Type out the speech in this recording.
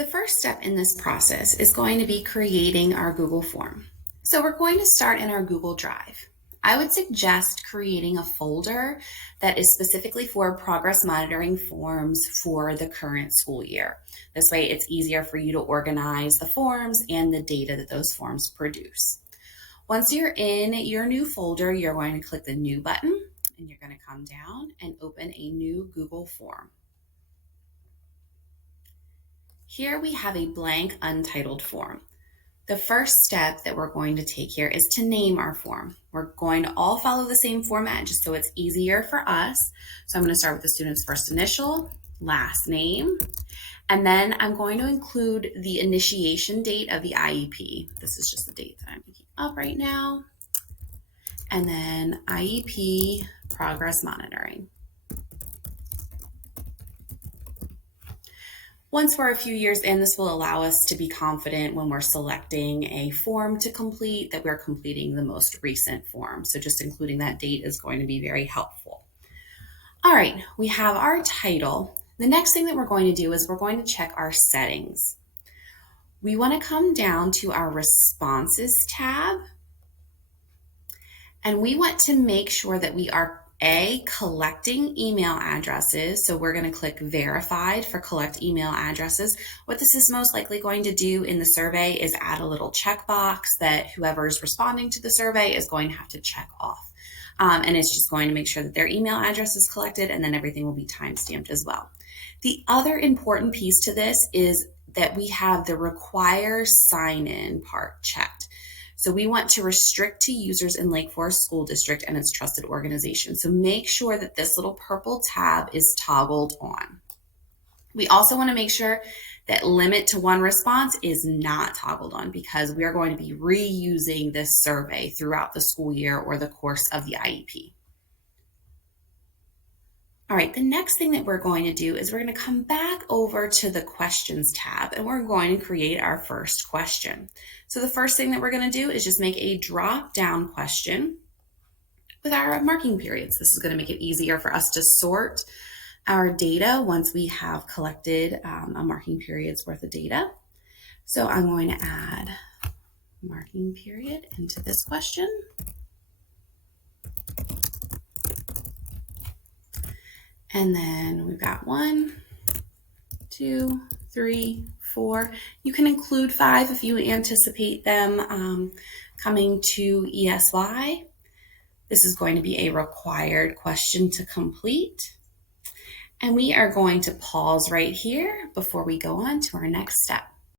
The first step in this process is going to be creating our Google form. So we're going to start in our Google Drive. I would suggest creating a folder that is specifically for progress monitoring forms for the current school year. This way it's easier for you to organize the forms and the data that those forms produce. Once you're in your new folder, you're going to click the New button and you're going to come down and open a new Google form. Here we have a blank untitled form. The first step that we're going to take here is to name our form. We're going to all follow the same format just so it's easier for us. So I'm going to start with the student's first initial, last name, and then I'm going to include the initiation date of the IEP. This is just the date that I'm picking up right now. And then IEP progress monitoring. Once we're a few years in, this will allow us to be confident when we're selecting a form to complete that we're completing the most recent form. So just including that date is going to be very helpful. All right, we have our title. The next thing that we're going to do is we're going to check our settings. We want to come down to our responses tab, and we want to make sure that we are collecting email addresses. So we're going to click verified for collect email addresses. What this is most likely going to do in the survey is add a little checkbox that whoever is responding to the survey is going to have to check off. And it's just going to make sure that their email address is collected, and then everything will be time-stamped as well. The other important piece to this is that we have the require sign-in part checked. So we want to restrict to users in Lake Forest School District and its trusted organization. So make sure that this little purple tab is toggled on. We also want to make sure that limit to one response is not toggled on, because we are going to be reusing this survey throughout the school year or the course of the IEP. All right, the next thing that we're going to do is we're going to come back over to the questions tab, and we're going to create our first question. So the first thing that we're going to do is just make a drop-down question with our marking periods. This is going to make it easier for us to sort our data once we have collected a marking period's worth of data. So I'm going to add marking period into this question. And then we've got 1, 2, 3, 4. You can include 5 if you anticipate them coming to ESY. This is going to be a required question to complete. And we are going to pause right here before we go on to our next step.